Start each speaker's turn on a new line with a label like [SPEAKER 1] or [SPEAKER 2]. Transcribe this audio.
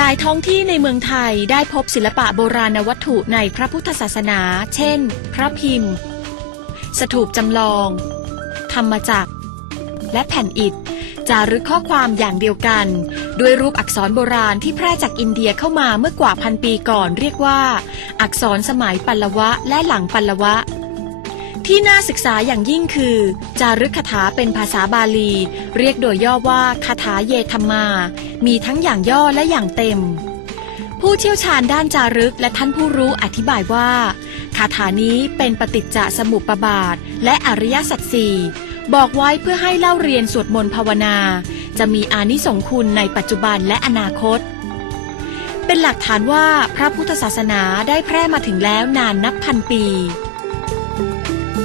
[SPEAKER 1] หลายท้องที่ในเมืองไทยได้พบศิลปะโบราณวัตถุในพระพุทธศาสนา เช่น พระพิมพ์ สถูปจำลอง ธรรมจักร และแผ่นอิฐจารึกข้อความอย่างเดียวกัน ด้วยรูปอักษรโบราณที่แพร่จากอินเดียเข้ามาเมื่อกว่าพันปีก่อนเรียกว่า อักษรสมัยปัลลวะและหลังปัลลวะ ที่น่าศึกษาอย่างยิ่งคือ จารึกคาถาเป็นภาษาบาลี เรียกโดยย่อว่าคาถาเยธรรมา มีทั้งอย่างย่อและอย่างเต็ม ผู้เชี่ยวชาญด้านจารึกและท่านผู้รู้อธิบายว่าคาถานี้เป็นปฏิจจสมุปบาท และอริยสัจสี่บอกไว้เพื่อให้เล่าเรียนสวดมนต์ภาวนา จะมีอานิสงส์คุณในปัจจุบันและอนาคต เป็นหลักฐานว่าพระพุทธศาสนาได้แพร่มาถึงแล้วนานนับพันปี